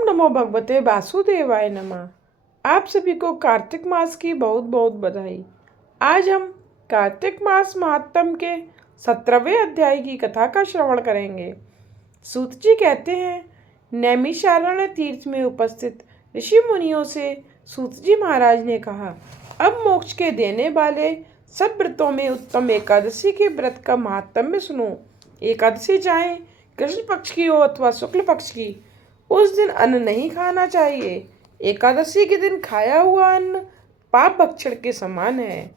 ओम नमो भगवते वासुदेवाय नमः। आप सभी को कार्तिक मास की बहुत बहुत बधाई। आज हम कार्तिक मास महात्म के 17वें अध्याय की कथा का श्रवण करेंगे। सूत जी कहते हैं, नैमिषारण्य तीर्थ में उपस्थित ऋषि मुनियों से सूत जी महाराज ने कहा, अब मोक्ष के देने वाले सब व्रतों में उत्तम एकादशी के व्रत का महात्म्य सुनो। एकादशी चाहे कृष्ण पक्ष की हो अथवा शुक्ल पक्ष की, उस दिन अन्न नहीं खाना चाहिए। एकादशी के दिन खाया हुआ अन्न पाप भक्षण के समान है।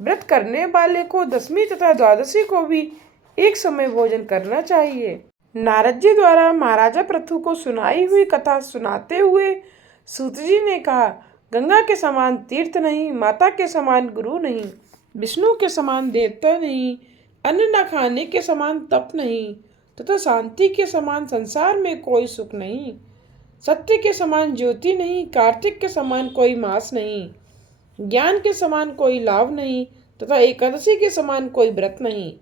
व्रत करने वाले को दसवीं तथा द्वादशी को भी एक समय भोजन करना चाहिए। नारद जी द्वारा महाराजा पृथु को सुनाई हुई कथा सुनाते हुए सूत जी ने कहा, गंगा के समान तीर्थ नहीं, माता के समान गुरु नहीं, विष्णु के समान देवता नहीं, अन्न न खाने के समान तप नहीं, तथा शांति के समान संसार में कोई सुख नहीं। सत्य के समान ज्योति नहीं, कार्तिक के समान कोई मास नहीं, ज्ञान के समान कोई लाभ नहीं, तथा एकादशी के समान कोई व्रत नहीं।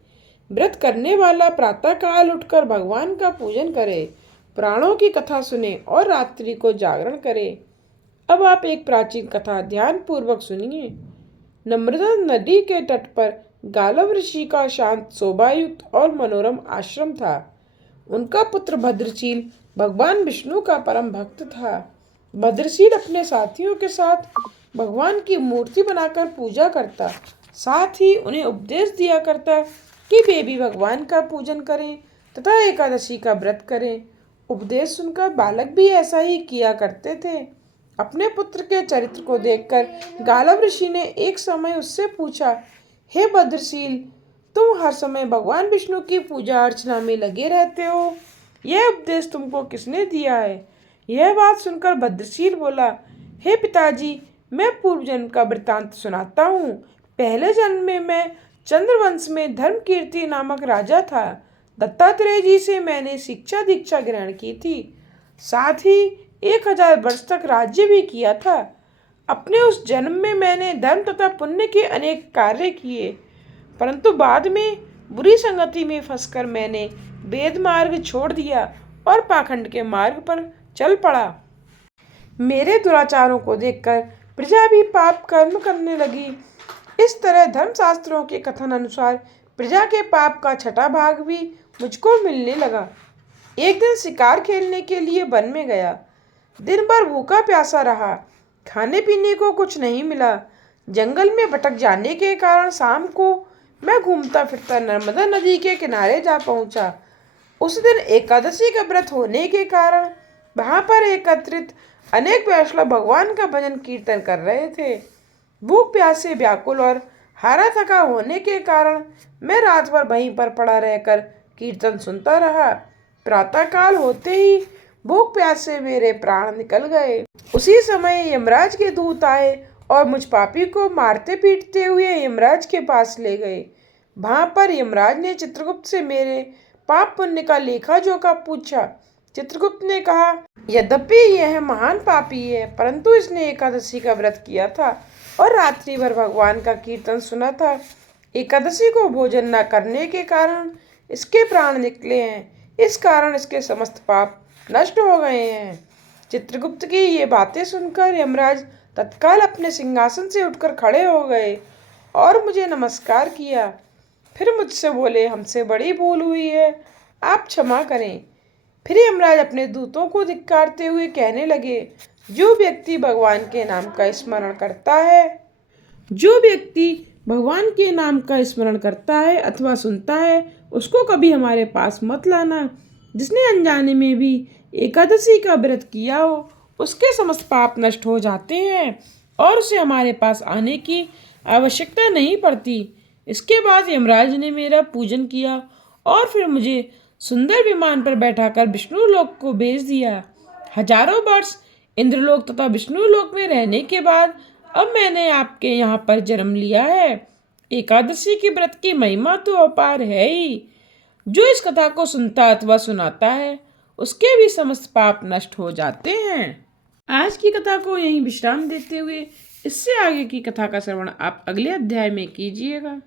व्रत करने वाला प्रातः काल उठकर भगवान का पूजन करे, प्राणों की कथा सुने और रात्रि को जागरण करे। अब आप एक प्राचीन कथा ध्यान पूर्वक सुनिए। नर्मदा नदी के तट पर गालव ऋषि का शांत, शोभायुक्त और मनोरम आश्रम था। उनका पुत्र भद्रशील भगवान विष्णु का परम भक्त था। भद्रशील अपने साथियों के साथ भगवान की मूर्ति बनाकर पूजा करता, साथ ही उन्हें उपदेश दिया करता कि वे भी भगवान का पूजन करें तथा एकादशी का व्रत करें। उपदेश सुनकर बालक भी ऐसा ही किया करते थे। अपने पुत्र के चरित्र को देखकर गालव ऋषि ने एक समय उससे पूछा, हे भद्रशील, तुम हर समय भगवान विष्णु की पूजा अर्चना में लगे रहते हो, यह उपदेश तुमको किसने दिया है? यह बात सुनकर भद्रशील बोला, हे पिताजी, मैं पूर्व जन्म का वृत्तांत सुनाता हूँ। पहले जन्म में मैं चंद्रवंश में धर्मकीर्ति नामक राजा था। दत्तात्रेय जी से मैंने शिक्षा दीक्षा ग्रहण की थी, साथ ही 1000 वर्ष तक राज्य भी किया था। अपने उस जन्म में मैंने धर्म तथा पुण्य के अनेक कार्य किए, परंतु बाद में बुरी संगति में फंसकर मैंने वेद मार्ग छोड़ दिया और पाखंड के मार्ग पर चल पड़ा। मेरे दुराचारों को देखकर प्रजा भी पाप कर्म करने लगी। इस तरह धर्मशास्त्रों के कथन अनुसार प्रजा के पाप का छठा भाग भी मुझको मिलने लगा। एक दिन शिकार खेलने के लिए वन में गया। दिन भर भूखा प्यासा रहा, खाने पीने को कुछ नहीं मिला। जंगल में भटक जाने के कारण शाम को मैं घूमता फिरता नर्मदा नदी के किनारे जा पहुंचा। उस दिन एकादशी का व्रत होने के कारण वहां पर एकत्रित अनेक वैष्णव भगवान का भजन कीर्तन कर रहे थे। भूख प्यास से व्याकुल और हारा थका होने के कारण मैं रात भर वहीं पर पड़ा रहकर कीर्तन सुनता रहा। प्रातःकाल होते ही भूख प्यास से मेरे प्राण निकल गए। उसी समय यमराज के दूत आए और मुझ पापी को मारते पीटते हुए यमराज के पास ले गए। वहां पर यमराज ने चित्रगुप्त से मेरे पाप पुण्य का लेखा जोखा पूछा। चित्रगुप्त ने कहा, यद्यपि यह महान पापी है, परंतु इसने एकादशी का व्रत किया था और रात्रि भर भगवान का कीर्तन सुना था। एकादशी को भोजन न करने के कारण इसके प्राण निकले हैं, इस कारण इसके समस्त पाप नष्ट हो गए हैं। चित्रगुप्त की ये बातें सुनकर यमराज तत्काल अपने सिंहासन से उठकर खड़े हो गए और मुझे नमस्कार किया। फिर मुझसे बोले, हमसे बड़ी भूल हुई है, आप क्षमा करें। फिर यमराज अपने दूतों को धिक्कारते हुए कहने लगे, जो व्यक्ति भगवान के नाम का स्मरण करता है अथवा सुनता है, उसको कभी हमारे पास मत लाना। जिसने अनजाने में भी एकादशी का व्रत किया हो, उसके समस्त पाप नष्ट हो जाते हैं और उसे हमारे पास आने की आवश्यकता नहीं पड़ती। इसके बाद यमराज ने मेरा पूजन किया और फिर मुझे सुंदर विमान पर बैठाकर विष्णु लोक को भेज दिया। हजारों वर्ष इंद्रलोक तथा विष्णु लोक में रहने के बाद अब मैंने आपके यहाँ पर जन्म लिया है। एकादशी के व्रत की महिमा तो अपार है ही। जो इस कथा को सुनता अथवा सुनाता है, उसके भी समस्त पाप नष्ट हो जाते हैं। आज की कथा को यहीं विश्राम देते हुए इससे आगे की कथा का श्रवण आप अगले अध्याय में कीजिएगा।